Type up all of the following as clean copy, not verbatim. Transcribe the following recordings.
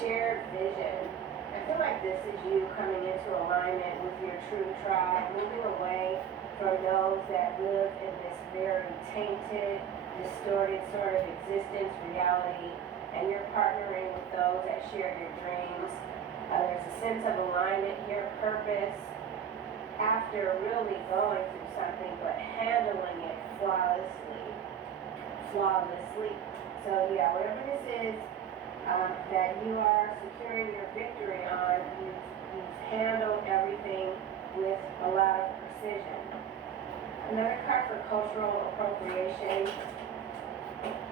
shared vision. I feel like this is you coming into alignment with your true tribe, moving away from those that live in this very tainted, distorted sort of existence, reality, and you're partnering with those that share your dreams. There's a sense of alignment here, purpose, after really going through something, but handling it flawlessly. So yeah, whatever this is that you are securing your victory on, you've handled everything with a lot of precision. Another card for cultural appropriation,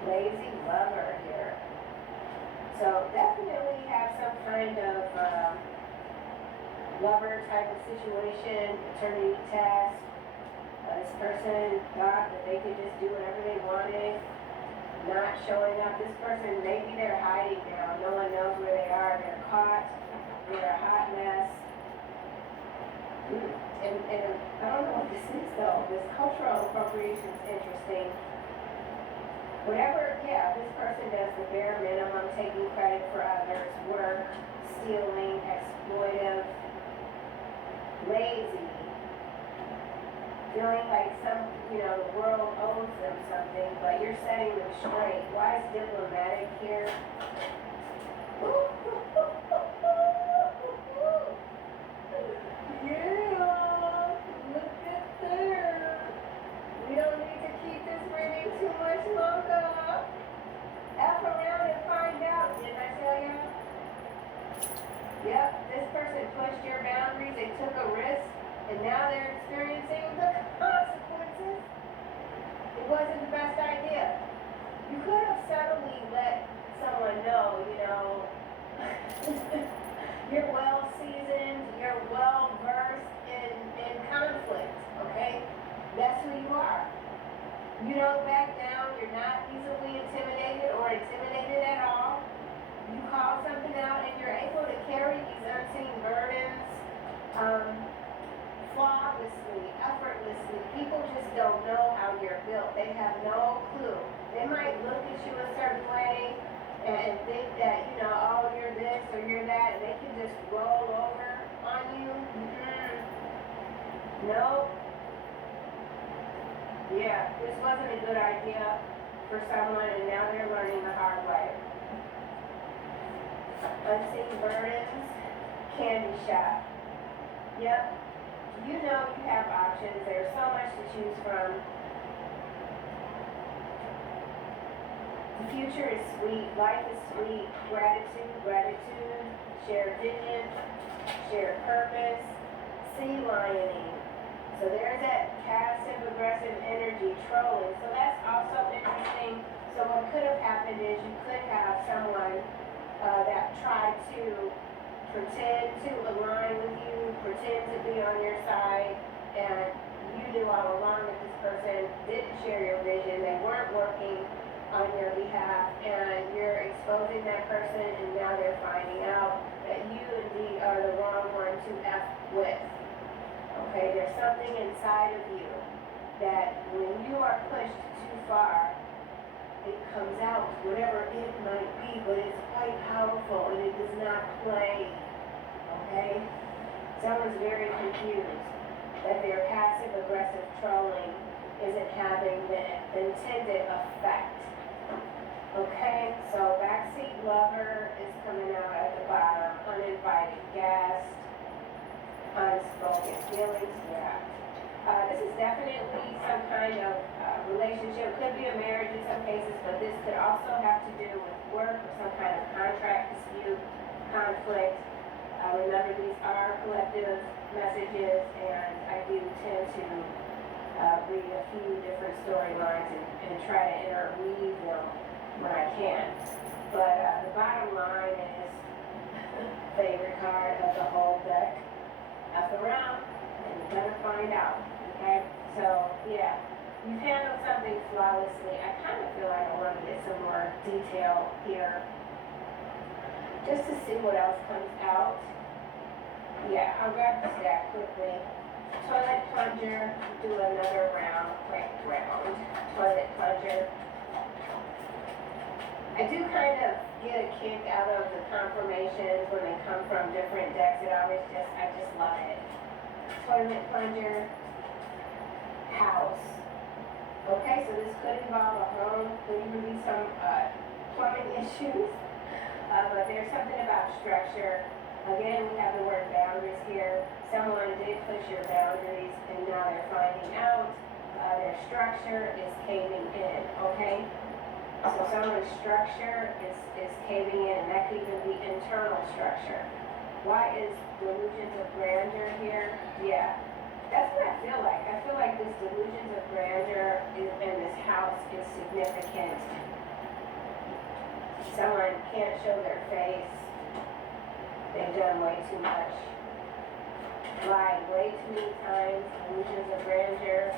lazy lover here. So definitely have some kind of lover type of situation, paternity test. This person thought that they could just do whatever they wanted, not showing up. This person, maybe they're hiding now. No one knows where they are. They're caught. They're a hot mess. And I don't know what this is though. This cultural appropriation is interesting. Whatever, yeah, this person does the bare minimum, taking credit for others, work, stealing, exploitive, lazy, feeling like the world owes them something, but you're setting them straight. Why is diplomatic here? Yeah, look at there. We don't need to keep this reading too much longer. F around and find out, didn't I tell you? Yep, this person pushed your boundaries, they took a risk, and now they're experiencing the consequences. It wasn't the best idea. You could have subtly let someone know, you're well seasoned, you're well versed in conflict, okay? That's who you are. You don't back down, you're not easily intimidated or intimidated at all. You call something out and you're able to carry these unseen burdens flawlessly, effortlessly. People just don't know how you're built. They have no clue. They might look at you a certain way and think that, oh, you're this or you're that, and they can just roll over on you. No. Yeah, this wasn't a good idea for someone, and now they're learning the hard way. Unseen burdens, candy shop. Yep. You have options. There's so much to choose from. The future is sweet. Life is sweet. Gratitude, shared vision, shared purpose, sea lioning. So there's that passive aggressive energy, trolling. So that's also interesting. So what could have happened is you could have someone that tried to pretend to align with you, pretend to be on your side, and you knew all along that this person didn't share your vision, they weren't working on your behalf, and you're exposing that person, and now they're finding out that you indeed are the wrong one to F with. Okay, there's something inside of you that when you are pushed too far, it comes out, whatever it might be, but it's quite powerful and it does not play. Okay? Someone's very confused that their passive aggressive trolling isn't having the intended effect. Okay, so backseat lover is coming out at the bottom, uninvited guest, unspoken feelings, yeah. This is definitely some kind of relationship. Could be a marriage in some cases, but this could also have to do with work or some kind of contract dispute, conflict. Remember, these are collective messages, and I do tend to read a few different storylines and try to interweave them when I can. But the bottom line is favorite card of the whole deck. F around, and you're gonna find out. Okay, so yeah, you've handled something flawlessly. I kind of feel like I want to get some more detail here, just to see what else comes out. Yeah, I'll grab this deck quickly. Toilet plunger, do another round, quick round. Toilet plunger. I do kind of get a kick out of the confirmations when they come from different decks. I just love it. Toilet plunger, house. Okay, so this could involve a home, could even be some plumbing issues, but there's something about structure. Again, we have the word boundaries here. Someone did push your boundaries, and now they're finding out their structure is caving in, okay? So someone's structure is caving in, and that could even be internal structure. Why is delusions of grandeur here? Yeah, that's what I feel like. I feel like this delusions of grandeur in this house is significant. Someone can't show their face. They've done way too much. Lied way too many times. Delusions of grandeur.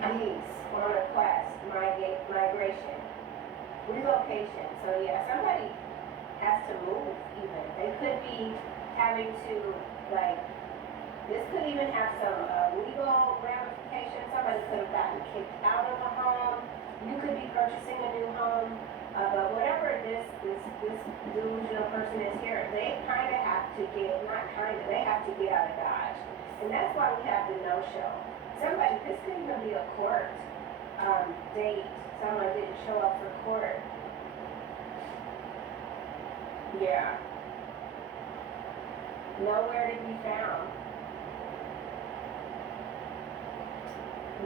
These on a quest, migration, relocation. So yeah, somebody has to move even. They could be having to, like, this could even have some legal ramifications. Somebody could have gotten kicked out of a home. You could be purchasing a new home. But whatever this delusional person is here, they kind of have to get, not kind of, they have to get out of Dodge. And that's why we have the no-show. Somebody, this could even be a court date. Someone didn't show up for court. Yeah. Nowhere to be found.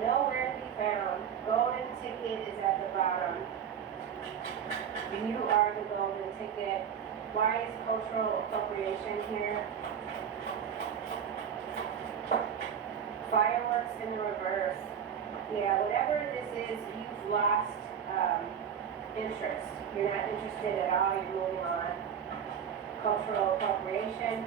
Nowhere to be found. Golden ticket is at the bottom. You are the golden ticket. Why is cultural appropriation here? Fireworks in the reverse. Yeah, whatever this is, you've lost interest. You're not interested at all. You're moving on. Cultural appropriation.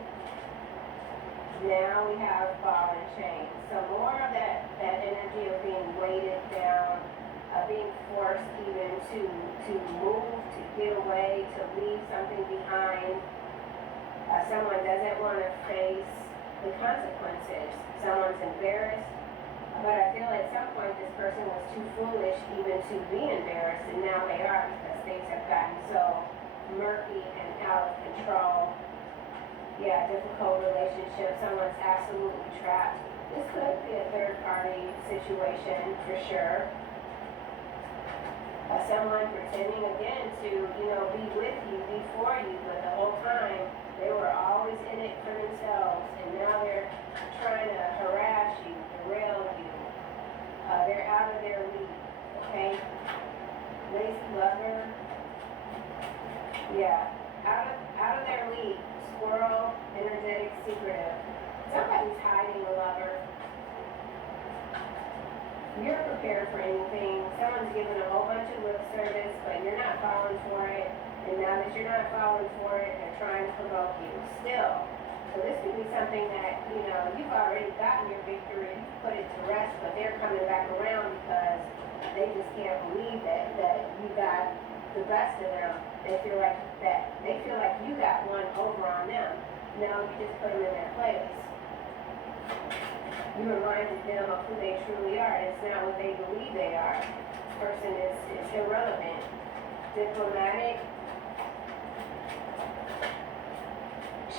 Now we have ball and chain. So more of that energy of being weighted down, being forced even to move, to get away, to leave something behind. Someone doesn't want to face the consequences. Someone's embarrassed, but I feel at some point this person was too foolish even to be embarrassed, and now they are because things have gotten so murky and out of control. Yeah, difficult relationship. Someone's absolutely trapped. This could be a third-party situation for sure. Someone pretending again to, be with you, be for you, but the whole time they were always in it for themselves, and now they're trying to harass you, derail you. They're out of their league, okay? Lazy lover. Yeah, out of their league. Squirrel, energetic, secretive. Somebody's hiding a lover. You're prepared for anything. Someone's giving a whole bunch of lip service, but you're not falling for it. And now that you're not falling for it, they're trying to provoke you still. So this could be something that, you've already gotten your victory, you've put it to rest, but they're coming back around because they just can't believe that you got the best of them. They feel like you got one over on them. No, you just put them in their place. You reminded them of who they truly are. It's not what they believe they are. This person is irrelevant. Diplomatic.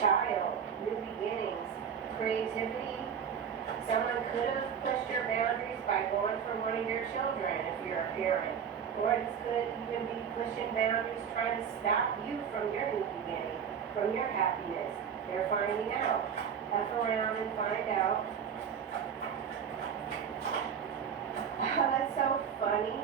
Child. New beginnings. Creativity. Someone could have pushed your boundaries by going for one of your children if you're a parent. Or this could even be pushing boundaries, trying to stop you from your new beginning, from your happiness. They're finding out. F around and find out. That's so funny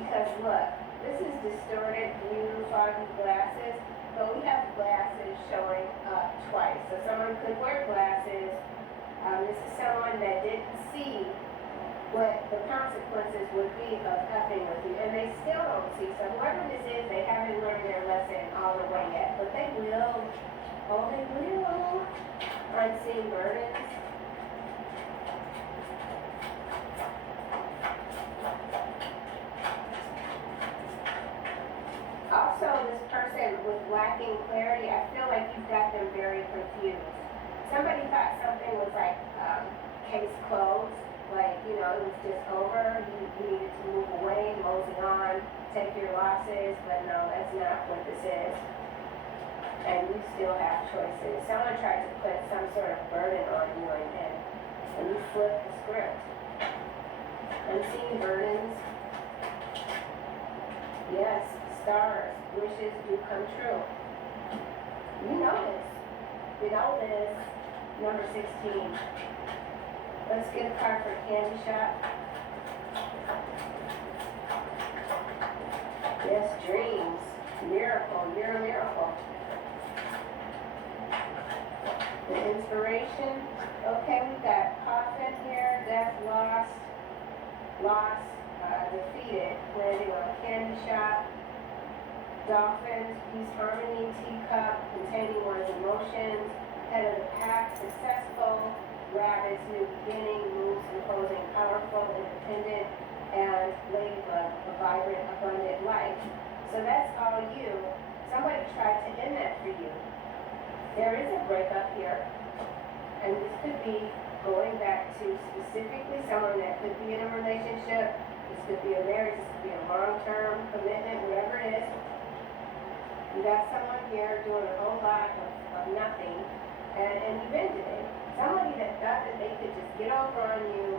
because look, this is distorted view, foggy glasses, but we have glasses showing up twice. So someone could wear glasses. This is someone that didn't see what the consequences would be of effing with you, and they still don't see. So whoever this is, they haven't learned their lesson all the way yet, but they will. Oh, they will. Unseen burdens. Also, this person with lacking clarity, I feel like you've got them very confused. Somebody thought something was like case closed, like, you know, it was just over, you needed to move away, mosey on, take your losses, but no, that's not what this is. And you still have choices. Someone tried to put some sort of burden on you, and you flip the script. Unseen burdens. Yes, stars, wishes do come true. You know this. You know this. Number 16. Let's get a card for candy shop. Yes, dreams. Miracle. You're a miracle. The inspiration. Okay, we've got coffin here, death, lost, defeated, landing on a candy shop. Dolphins, peace, harmony, teacup, containing one's emotions, head of the pack, successful, rabbits, new beginning, moves, imposing, powerful, independent, and ladybug, a vibrant, abundant life. So that's all you. Somebody tried to end that for you. There is a breakup here, and this could be going back to specifically someone that could be in a relationship. This could be a marriage, this could be a long-term commitment, whatever it is. You got someone here doing a whole lot of nothing, and you've ended it. Somebody that thought that they could just get over on you,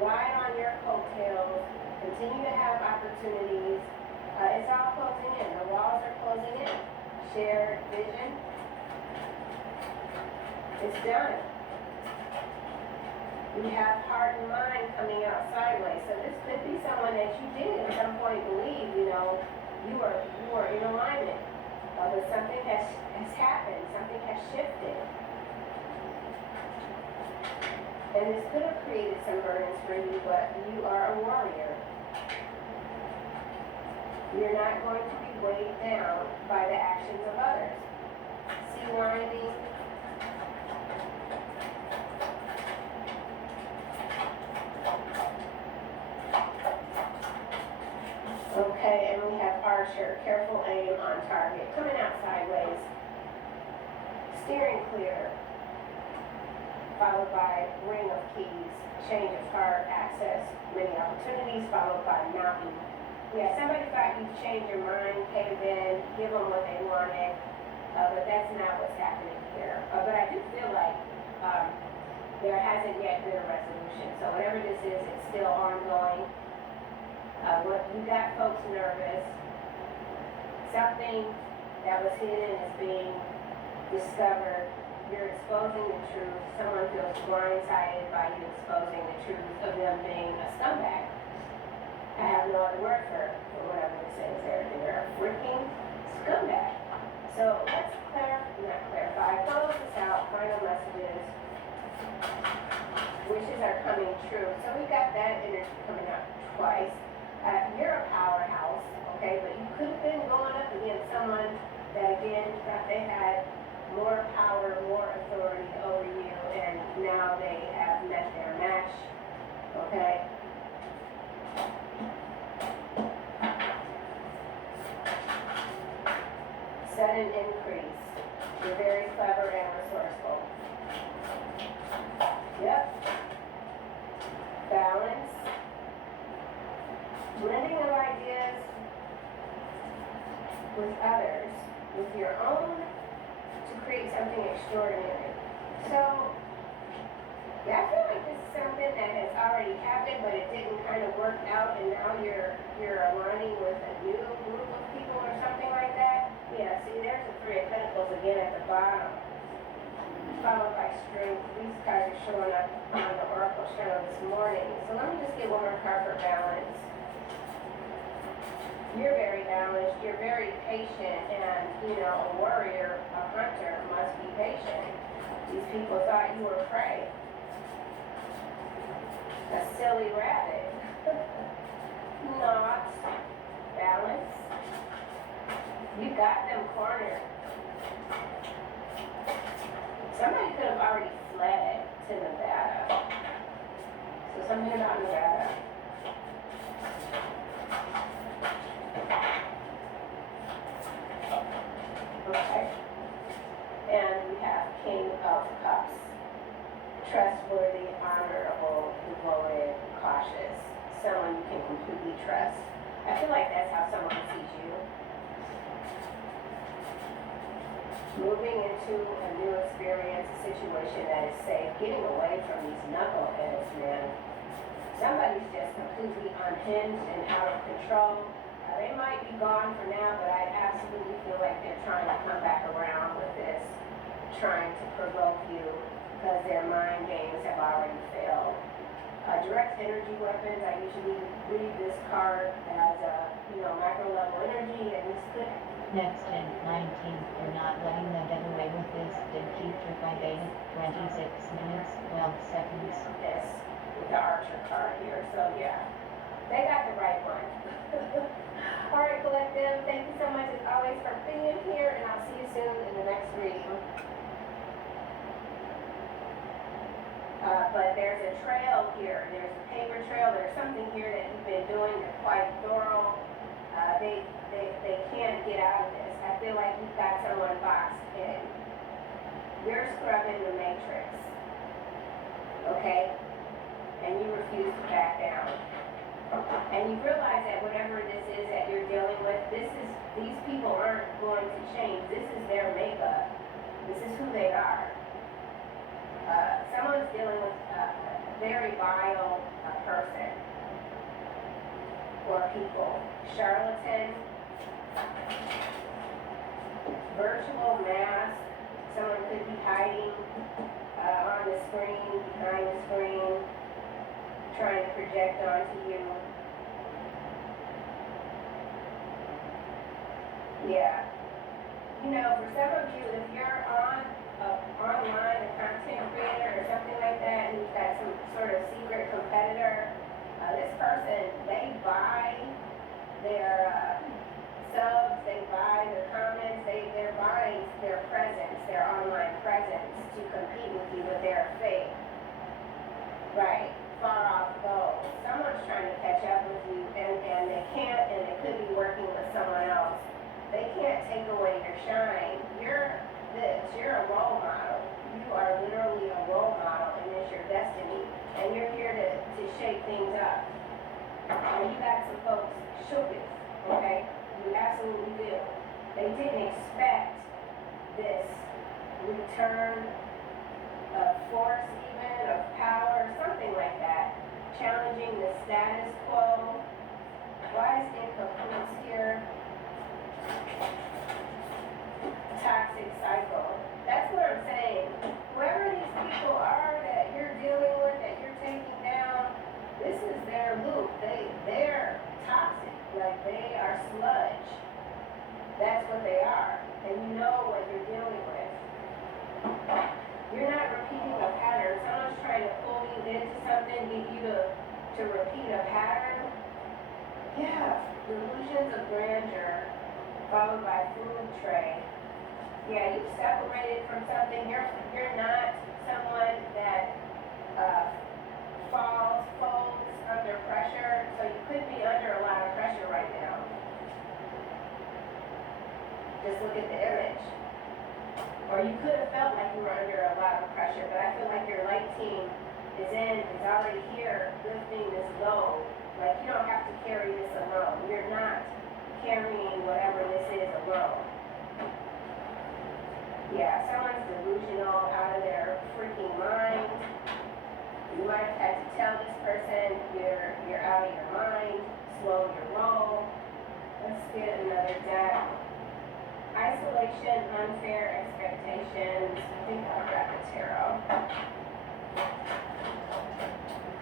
ride on your coattails, continue to have opportunities. It's all closing in. The walls are closing in. Shared vision. It's done. You have heart and mind coming out sideways. So this could be someone that you did at some point believe, you know, you were in alignment. But something has happened. Something has shifted. And this could have created some burdens for you, but you are a warrior. You're not going to be weighed down by the actions of others. Sea lining. Okay, and we have Archer, careful aim on target, coming out sideways, steering clear, followed by ring of keys, change of heart, access, many opportunities, followed by mountain. Yeah, somebody thought you'd change your mind, cave in, give them what they wanted, but that's not what's happening here. But I do feel like there hasn't yet been a resolution. So whatever this is, it's still ongoing. What you got folks nervous. Something that was hidden is being discovered. You're exposing the truth. Someone feels blindsided by you exposing the truth of them being a scumbag. I have no other word for whatever this is. They're a freaking scumbag. So let's clarify, close this out, final messages. Wishes are coming true. So we got that energy coming up twice. You're a powerhouse, okay, but you could have been going up against someone that, again, thought they had more power, more authority over you, and now they have met their match, okay? Sudden increase. You're very clever and resourceful. Yep. Balance. Blending of ideas with others, with your own, to create something extraordinary. So, yeah, I feel like this is something that has already happened, but it didn't kind of work out, and now you're aligning with a new group of people or something like that. Yeah, see, there's the Three of Pentacles again at the bottom, followed by strength. These cards are showing up on the Oracle channel this morning. So let me just get one more card for balance. You're very balanced, you're very patient, and, you know, a warrior, a hunter, must be patient. These people thought you were prey. A silly rabbit. Not balance. You got them cornered. Somebody could have already fled to Nevada. So something about Nevada. Okay. And we have King of Cups. Trustworthy, honorable, devoted. completely trust. I feel like that's how someone sees you. Moving into a new experience, a situation that is safe, getting away from these knuckleheads, man. Somebody's just completely unhinged and out of control. They might be gone for now, but I absolutely feel like they're trying to come back around with this, trying to provoke you because their mind games have already failed. Direct energy weapons, I usually read this card as macro level energy, and this could. Next and 19th, you're not letting them get away with this. Did keep your 26 minutes, 12 seconds. This with the Archer card here, so yeah, they got the right one. All right, collective, thank you so much as always for being here, and I'll see you soon in the next reading. But there's a trail here, there's a paper trail, there's something here that you've been doing, you're quite thorough. They can't get out of this. I feel like you've got someone boxed in. You're scrubbing the matrix, okay? And you refuse to back down. And you realize that whatever this is that you're dealing with, these people aren't going to change. This is their makeup. This is who they are. Someone's dealing with a very vile person or people. Charlatan, virtual mask. Someone could be hiding on the screen, behind the screen, trying to project onto you. Yeah. For some of you, if you're online, a content creator or something like that, and you've got some sort of secret competitor, this person, they buy their subs, they buy their comments, they're buying their presence, their online presence to compete with you, but they're fake. Right, far off goals. Someone's trying to catch up with you, and they can't, and they could be working with someone else. They can't take away your shine. You're a role model. You are literally a role model, and it's your destiny. And you're here to shake things up. And you got some folks shooketh, okay? You absolutely do. They didn't expect this return of force even, of power, something like that. Challenging the status quo. Why is incompletes here? Toxic cycle. That's what I'm saying. Whoever these people are that you're dealing with, that you're taking down, this is their loop. They're toxic. Like, they are sludge. That's what they are. And you know what you're dealing with. You're not repeating a pattern. Someone's trying to pull you into something, get you to repeat a pattern. Yeah. Delusions of grandeur, followed by food tray. Yeah, you've separated from something. You're not someone that folds under pressure, so you could be under a lot of pressure right now. Just look at the image. Or you could have felt like you were under a lot of pressure, but I feel like your light team is already here lifting this load. Like, you don't have to carry this alone. You're not carrying whatever this is alone. Yeah, someone's delusional, out of their freaking mind. You might have had to tell this person you're out of your mind, slow your roll. Let's get another deck. Isolation, unfair expectations. I think I've got the tarot.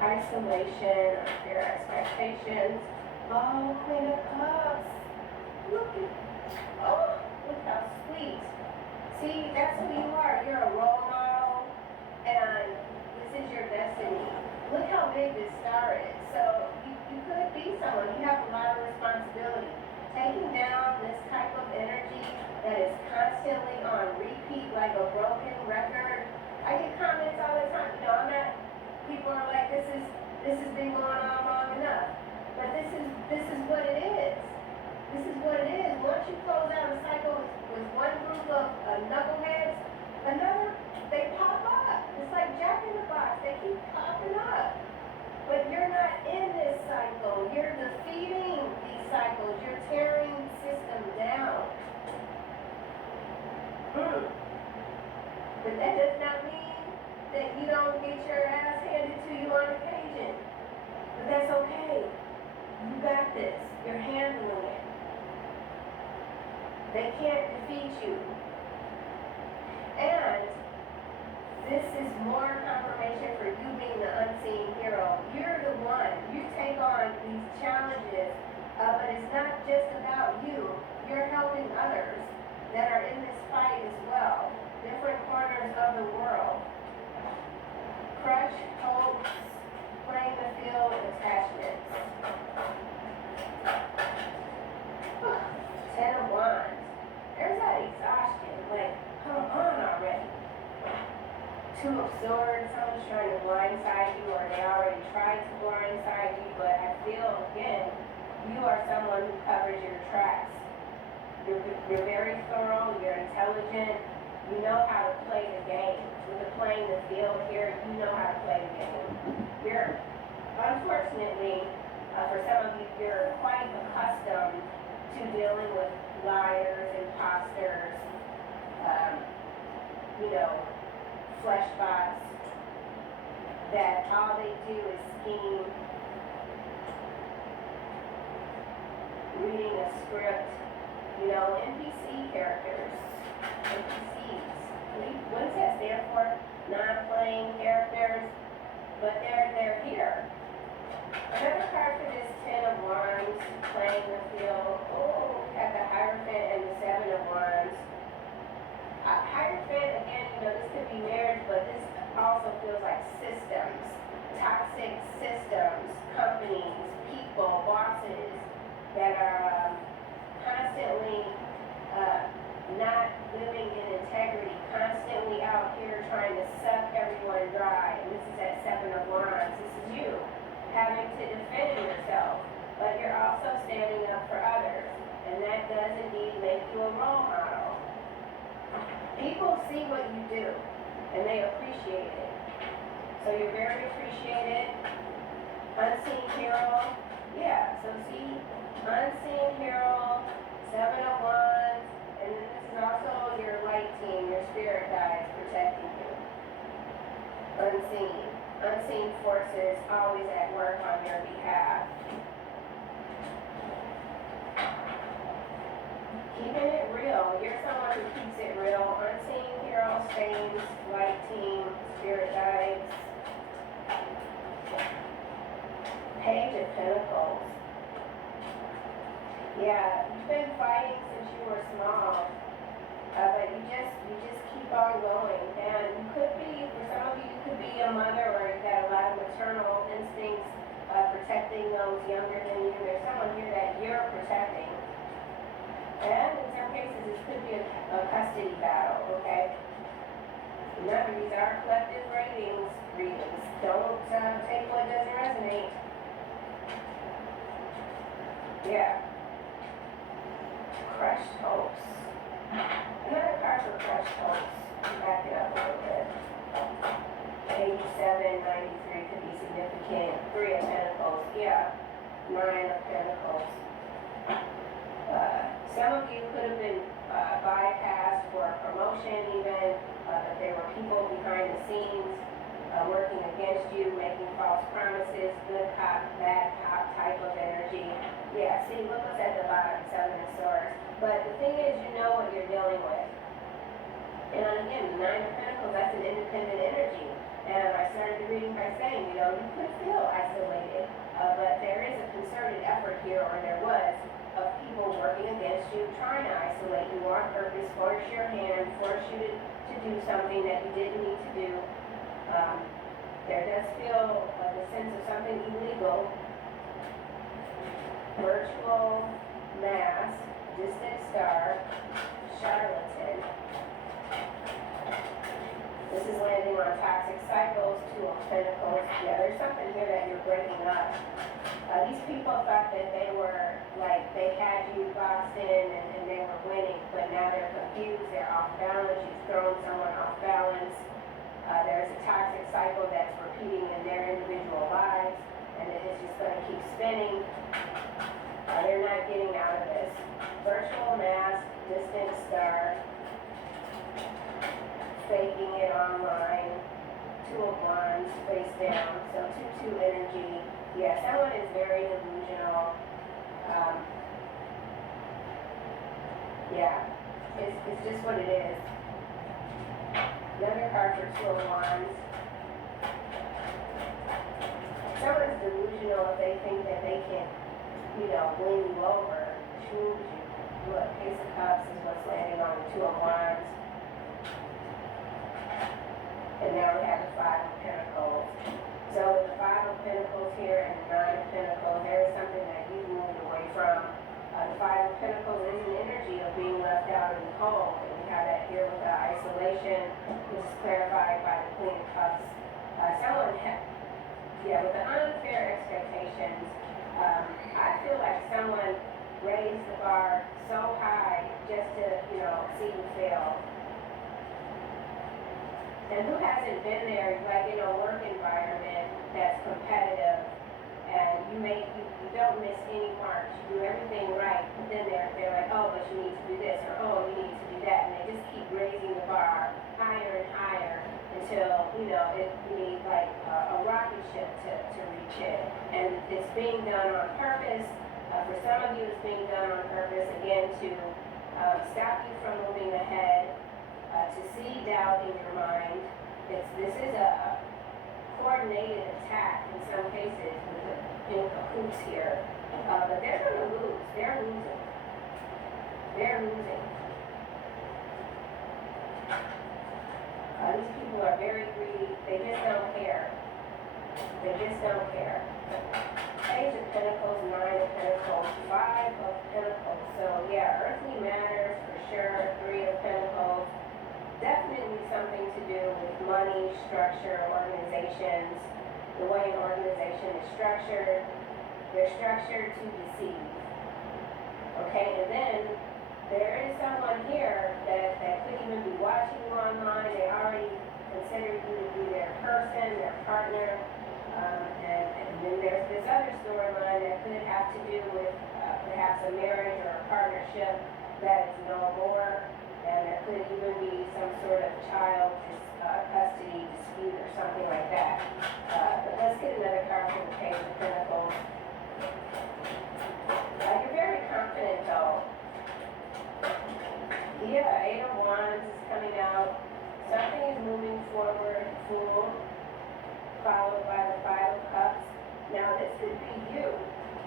Isolation, unfair expectations. Oh, Queen of Cups. Look how sweet. See, that's who you are. You're a role model, and this is your destiny. Look how big this star is. So you could be someone. You have a lot of responsibility. Taking down this type of energy that is constantly on repeat like a broken record. I get comments all the time. People are like, this has been going on long enough. But this is what it is. This is what it is. Once you close out a cycle with one group of knuckleheads, they pop up. It's like Jack in the Box. They keep popping up. But you're not in this cycle. You're the That does not mean that you don't get your ass handed to you on occasion. But that's okay. You got this. You're handling it. They can't defeat you. And this is more confirmation for you being the unseen hero. You're the one. You take on these challenges, but it's not just about you. You're helping others that are in this fight as well. Different corners of the world. Crush, hopes, playing the field, attachments. 10 of Wands. There's that exhaustion. Like, come on already. 2 of Swords. Someone's trying to blindside you, or they already tried to blindside you, but I feel, again, you are someone who covers your tracks. You're very thorough, you're intelligent, you know how to play the game. With the playing the field here, you know how to play the game. You're, unfortunately, for some of you, you're quite accustomed to dealing with liars, imposters, fleshbots, that all they do is scheme, reading a script, NPC characters, NPCs. What does that stand for? Non-playing characters, but they're here. Another card for this 10 of Wands, playing the field. Oh, we have the Hierophant and the 7 of Wands. Hierophant, again, this could be marriage, but this also feels like systems, toxic systems, companies, people, bosses that are constantly not living in integrity, constantly out here trying to suck everyone dry. And this is that 7 of Wands. This is you having to defend yourself, but you're also standing up for others, and that does indeed make you a role model. People see what you do, and they appreciate it. So you're very appreciated. Unseen hero. Yeah, so see, unseen hero, 7 of Wands, and then this is also your light team, your spirit guides protecting you. Unseen. Unseen forces always at work on your behalf. Keeping it real. You're someone who keeps it real. Unseen hero, saints, light team, spirit guides. Page of Pentacles. Yeah, you've been fighting since you were small, but you just keep on going. And you could be, for some of you, you could be a mother, or you've got a lot of maternal instincts, protecting those younger than you. There's someone here that you're protecting. And in some cases, this could be a custody battle, okay? Remember, these are collective readings. Don't take what doesn't resonate. Yeah. Crushed hopes. Another card for crushed hopes. Back it up a little bit. 87, 93 could be significant. 3 of Pentacles. Yeah. 9 of Pentacles. Some of you could have been bypassed for a promotion even, but there were people behind the scenes working against you, making false promises, good cop, bad cop type of energy. Yeah, see, look what's at the bottom, 7 of Swords. But the thing is, you know what you're dealing with. And again, 9 of Pentacles, that's an independent energy. And I started the reading by saying, you could feel isolated, but there is a concerted effort here, or there was, of people working against you, trying to isolate you on purpose, force your hand, force you to do something that you didn't need to do. There does feel the sense of something illegal. Virtual mask, distant star, charlatan. This is landing on toxic cycles, 2 of Pentacles. Yeah, there's something here that you're breaking up. These people thought that they were, they had you boxed in and they were winning, but now they're confused, they're off balance, you've thrown someone off balance. There's a toxic cycle that's repeating in their individual lives, and it is just going to keep spinning. They're not getting out of this. Virtual mask, distant star, faking it Two of Wands face down, so 2-2 energy. Yeah, someone is very delusional. Yeah, it's just what it is. Another card for Two of Wands. Someone's delusional if they think that they can, win you over, choose you. Look, Ace of Cups is what's landing on the Two of Wands. And now we have the Five of Pentacles. So with the Five of Pentacles here and the Nine of Pentacles, there is something that you've moved away from. The Five of Pentacles is an energy of being left out in the cold. And we have that here with the isolation, which is clarified by the Queen of Cups. With the unfair expectations, I feel like someone raised the bar so high just to, see you fail. And who hasn't been there, like in a work environment that's competitive, and you don't miss any marks, you do everything right, but then they're like, oh, but you need to do this, or oh, you need to do that, and they just keep raising the bar higher and higher until, you need like a rocket ship to reach it. And it's being done on purpose. For some of you, it's being done on purpose, again, to stop you from moving ahead, to see doubt in your mind. This is a coordinated attack in some cases with the in cahoots here. But they're going to lose. They're losing. They're losing. These people are very greedy. They just don't care. They just don't care. Page of Pentacles, Nine of Pentacles, Five of Pentacles. So yeah, earthly matters for sure. Three of Pentacles. Definitely something to do with money, structure, organizations. The way an organization is structured. They're structured to deceive. Okay, and then there is someone here that could even be watching you online. They already consider you to be their person, their partner. And then there's this other storyline that could have to do with perhaps a marriage or a partnership that is no more. And there could even be some sort of child custody dispute or something like that. But let's get another card from the Page of Pentacles. You're very confident though. Yeah, Eight of Wands is coming out. Something is moving forward, Fool, followed by the Five of Cups. Now this could be you.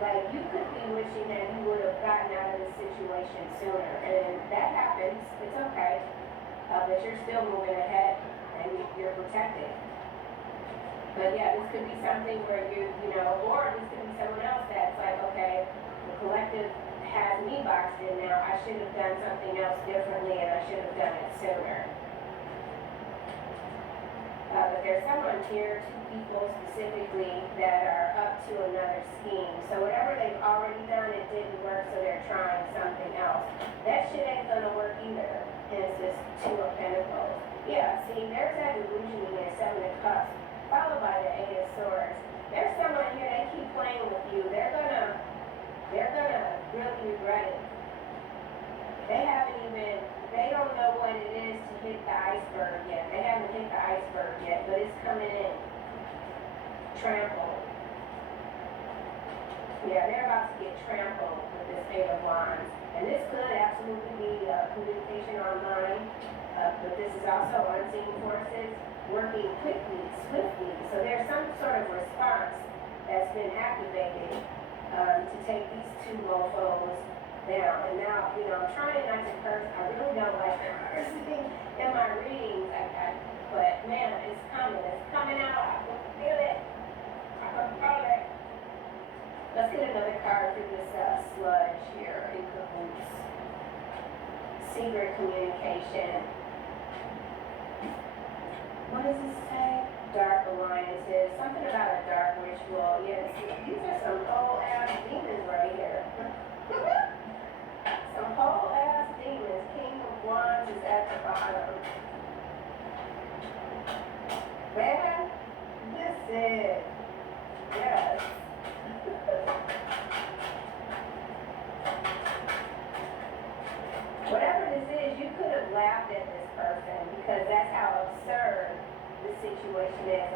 Like you could be wishing that you would have gotten out of this situation sooner. And that happens. It's okay. But you're still moving ahead and you're protected. But yeah, this could be something where or this could be someone else that's like, okay, the collective has me boxed in now. I should have done something else differently and I should have done it sooner. But there's someone here, two people specifically, that are up to another scheme. So whatever they've already done, it didn't work, so they're trying something else. That shit ain't gonna work either. Hence this Two of Pentacles. Yeah, see, there's that delusion again, Seven of Cups, followed by the Eight of Swords. There's someone here, they keep playing with you. They're gonna really regret it. They don't know what it is to hit the iceberg yet. They haven't hit the iceberg yet, but it's coming in. Trampled. Yeah, they're about to get trampled with this Eight of Wands. And this could absolutely be communication online, but this is also unseen forces working quickly, swiftly. So there's some sort of response that's been activated to take these two mofos down. And now, I'm trying not to curse. I really don't like cursing in my readings. But man, it's coming. It's coming out. I can feel it. I can feel it. Let's get another card for this sludge here in cahoots. Secret communication. What does this say? Dark alliances. Something about a dark ritual. Yes, these are some whole ass demons right here. Some whole ass demons. King of Wands is at the bottom. Man, this is, yes. Whatever this is, you could have laughed at this person because that's how absurd the situation situation is,